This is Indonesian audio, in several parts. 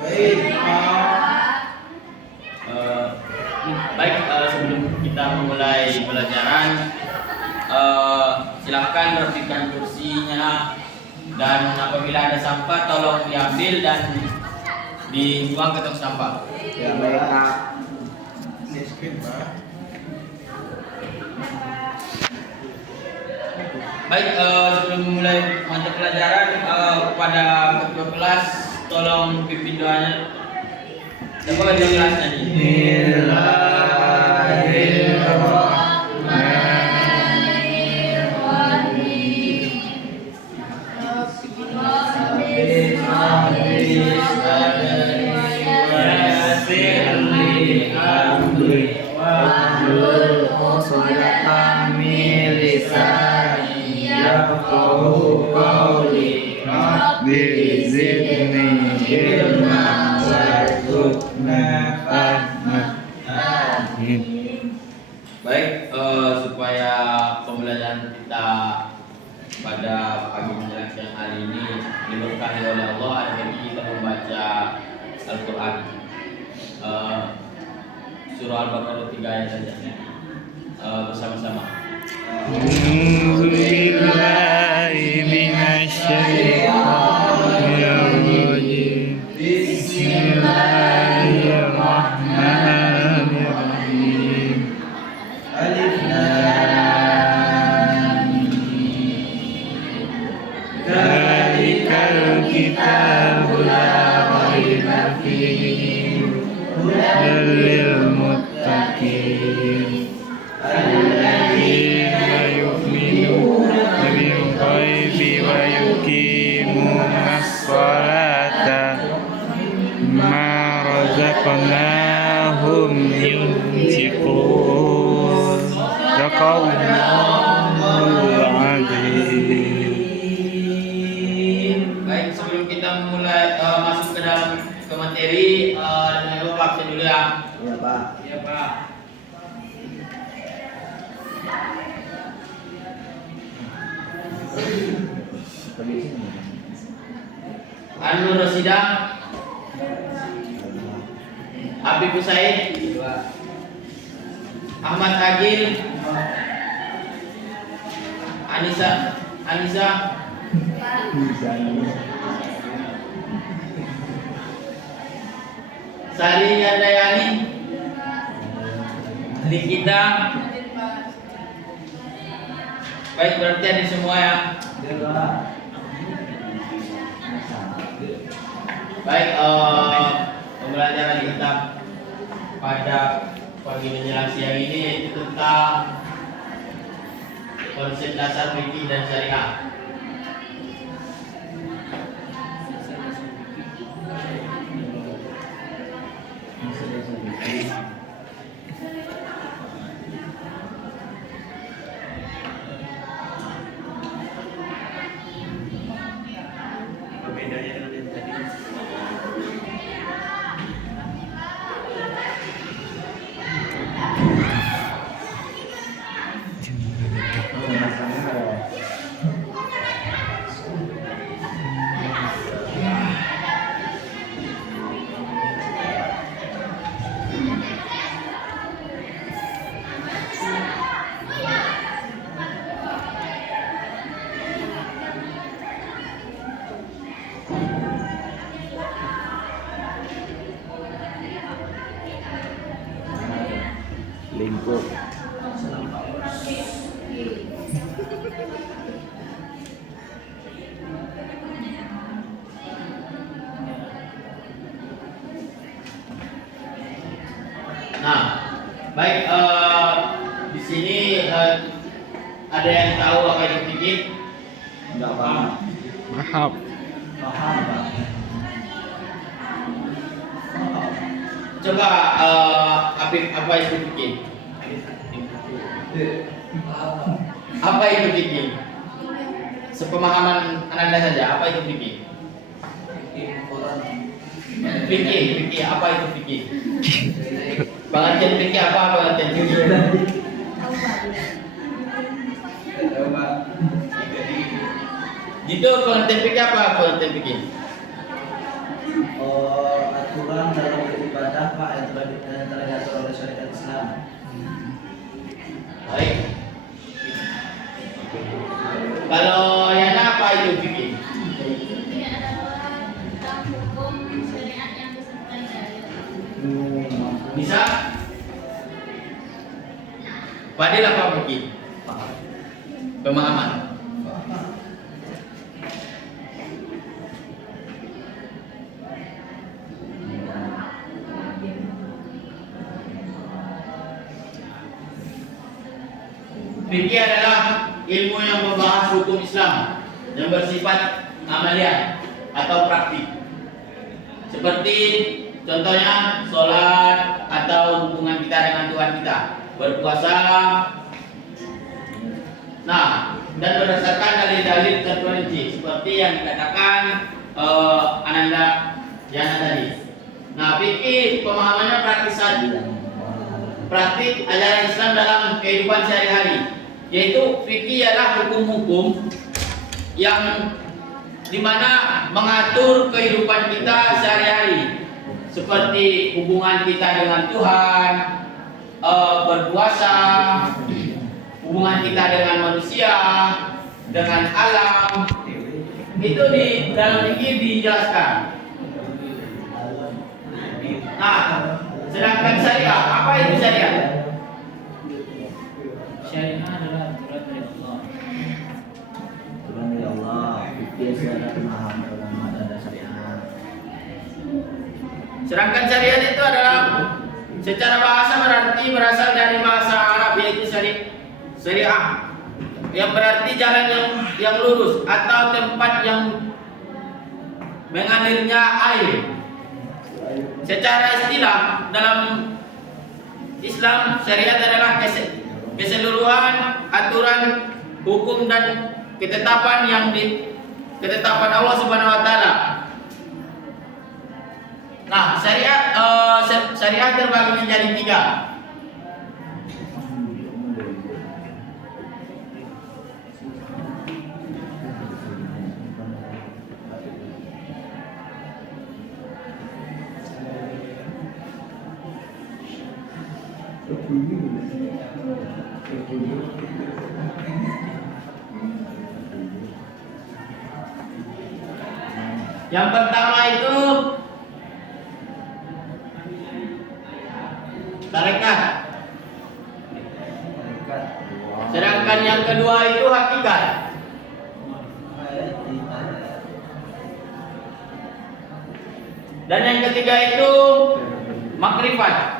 Baik, Baik, sebelum kita memulai pelajaran, silakan rapikan kursinya, dan apabila ada sampah tolong diambil dan dibuang ke tong sampah. ya baik Pak. Miskin Pak. Baik, sebelum memulai mata pelajaran, kepada ketua kelas tolong pimpin doanya. Siapa yang kelasnya nih? Baik, supaya pembelajaran kita pada pagi menjelang siang hari ini diberkahi oleh Allah, hari ini kita membaca Al-Quran, surah Al-Baqarah 3 ayat saja, bersama-sama. Bismillahirrahmanirrahim. Alif Lam Dzalikal kitabu la raiba fihi hudan lil muttaqin alladzina yu'minuna bil ghaibi wa yuqimunas sholata ma razaqnahum yunfiqun. Sadaqallahul azim. Baik, sebelum kita mulai masuk ke dalam ke materi, jangan lupa absen dulu ya. Ya Pak. Iya Pak. Anur Rosida, Habib Husain, Ahmad Agil, Anissa, Sari Yandayani, Nikita. Baik, berarti ada semua ya. Baik, pembelajaran kita pada pagi menjelang siang ini yaitu tentang konsep dasar fikih dan syariah. Lingkup. Nah, baik, di sini ada yang tahu apa itu fikih? Enggak paham. Mahab. Paham Pak. Coba Habib, apa itu fikih? Apa itu fikih? Sepemahaman Ananda saja, apa itu fikih? Fikih, apa itu fikih? Pengertian fikih apa pengertian fikih? Gitu, pengertian fikih apa pengertian fikih? Oh, aturan dalam beribadah Pak yang telah diatur oleh syariat Islam. Baik. Kalau yang apa itu fikih? Ini adalah tentang hukum syariat yang disertai dalil. Bisa? Fadil apa fikih? Pemahaman. Fikih adalah ilmu yang membahas hukum Islam yang bersifat amalia atau praktik. Seperti contohnya sholat atau hubungan kita dengan Tuhan kita, berpuasa. Nah, dan berdasarkan dalil-dalil terperinci seperti yang dikatakan Ananda Yana tadi. Nah, fikih pemahamannya praktis saja. Praktik ajaran Islam dalam kehidupan sehari-hari, yaitu fikih adalah hukum-hukum yang dimana mengatur kehidupan kita sehari-hari, seperti hubungan kita dengan Tuhan, berpuasa, hubungan kita dengan manusia, dengan alam. Itu di dalam fikih dijelaskan. Nah, sedangkan syariah, apa itu syariah? Syariah adalah aturan dari Allah. Aturan dari Allah, fikih adalah pemahaman ulama dan syariat. Sedangkan syariat itu adalah secara bahasa berarti berasal dari bahasa Arab, yaitu syariah, yang berarti jalan yang lurus atau tempat yang mengalirnya air. Secara istilah dalam Islam, syariat adalah keseluruhan aturan hukum dan ketetapan ketetapan Allah Subhanahu wa taala. Nah, syariat terbagi menjadi 3. Yang pertama itu tarekat. Sedangkan yang kedua itu hakikat. Dan yang ketiga itu makrifat.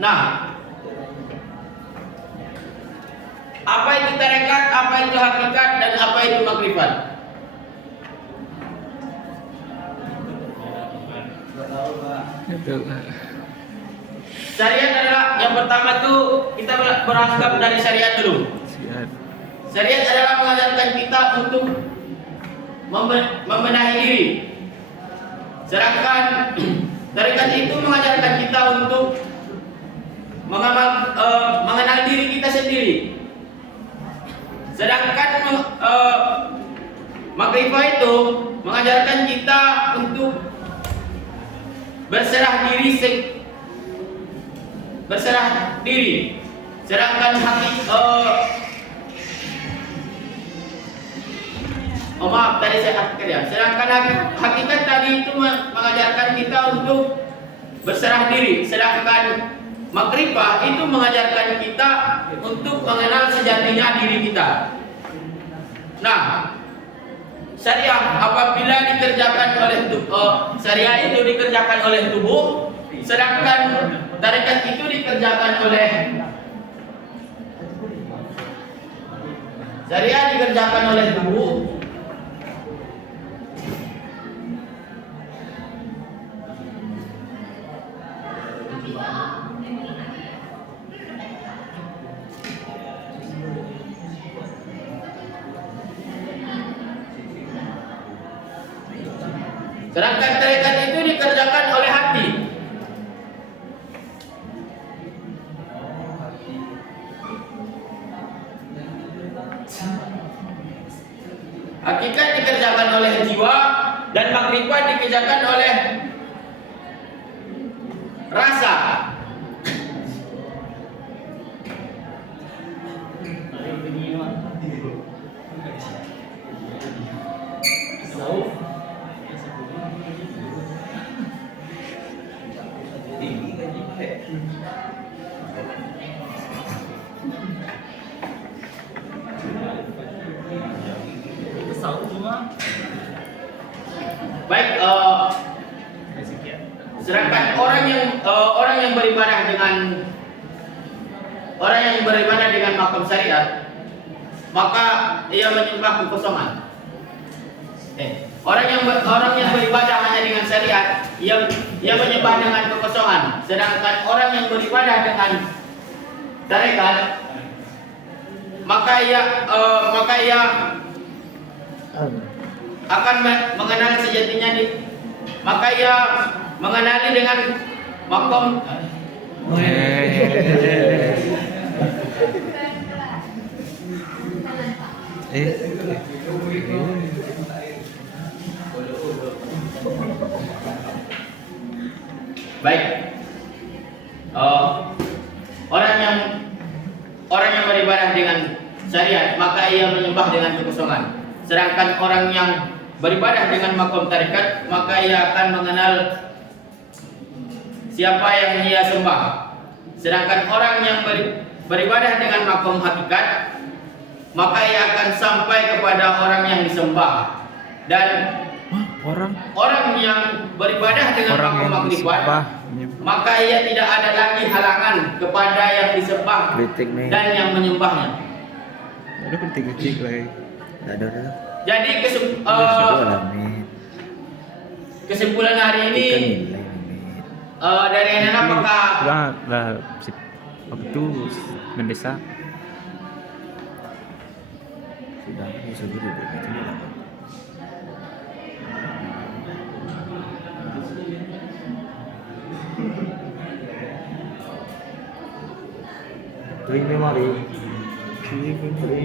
Nah, apa itu tarekat, apa itu hakikat, dan apa itu makrifat? Syariat adalah yang pertama tuh kita berangkat dari syariat dulu. Syariat adalah mengajarkan kita untuk membenahi diri. Sedangkan tarekat itu mengajarkan kita untuk mengenal diri kita sendiri. Sedangkan makrifah itu mengajarkan kita untuk berserah diri. Sedangkan Sedangkan hakikat tadi itu mengajarkan kita untuk berserah diri. Sedangkan makrifah itu mengajarkan kita untuk mengenal sejatinya diri kita. Nah, syariah apabila dikerjakan oleh syariah itu dikerjakan oleh tubuh, sedangkan tarekat itu dikerjakan oleh syariah dikerjakan oleh tubuh. Sedangkan tarekat itu dikerjakan oleh hati. Hakikat dikerjakan oleh jiwa dan makrifat dikerjakan oleh rasa. Baik, sedangkan orang yang beribadah dengan makom syariat, maka ia menyembah kekosongan. Orang yang beribadah hanya dengan syariat, ia menyembah dengan kekosongan. Sedangkan orang yang beribadah dengan tarekat, maka ia akan mengenal sejatinya maka ia mengenali dengan makom. Baik, orang yang beribadah dengan syariat, maka ia menyembah dengan kekosongan. Sedangkan orang yang beribadah dengan makom tarekat, maka ia akan mengenal siapa yang ia sembah. Sedangkan orang yang beribadah dengan makom hakikat, maka ia akan sampai kepada orang yang disembah. Dan orang yang beribadah dengan makom makrifat, maka ia tidak ada lagi halangan kepada yang disembah dan yang menyembahnya. Ada kritik lagi. Jadi kesimpulan hari ini dari anak apakah waktu mendesak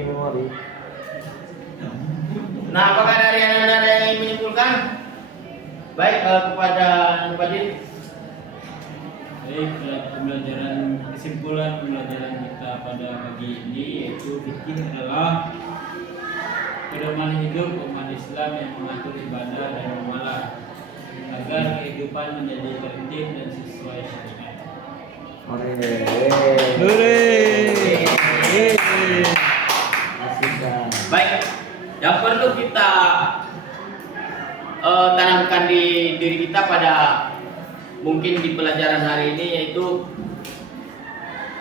memori. Nah, apakah dari anak-anak yang ingin menyimpulkan? Baik, kepada Nupadin. Baik, kesimpulan pembelajaran kita pada pagi ini yaitu fikih adalah pedoman hidup umat Islam yang mengatur ibadah dan muamalah agar kehidupan menjadi tertib dan sesuai syariat. Baik, yang perlu kita tanamkan di diri kita pada mungkin di pelajaran hari ini yaitu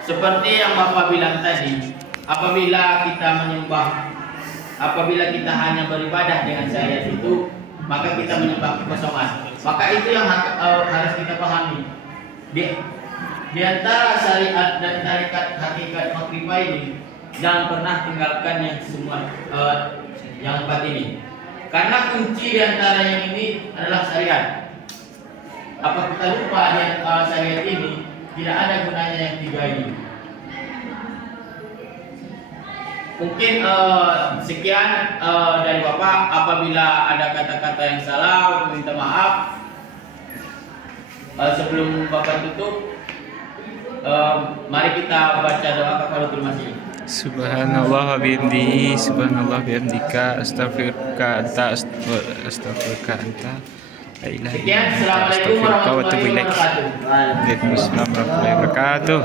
seperti yang Bapak bilang tadi, apabila kita hanya beribadah dengan syariat itu, maka kita menyembah kekosongan. Maka itu yang harus kita pahami. Di antara syariat dan tarekat hakikat makrifah ini, jangan pernah tinggalkan yang semua yang empat ini. Karena kunci di antara yang ini adalah syariat. Apa kita lupa syariat ini tidak ada gunanya yang tiga ini. Mungkin sekian dari Bapak. Apabila ada kata-kata yang salah, minta maaf. Sebelum Bapak tutup, mari kita baca doa kafaratul majlis. Subhanallah wa bihamdihi, subhanallah bihamdika, astaghfiruka anta, astaghfiruka anta. La ilaha illa anta, astaghfiruka wa atubu ilaik. Waalaikumsalam warahmatullahi wabarakatuh.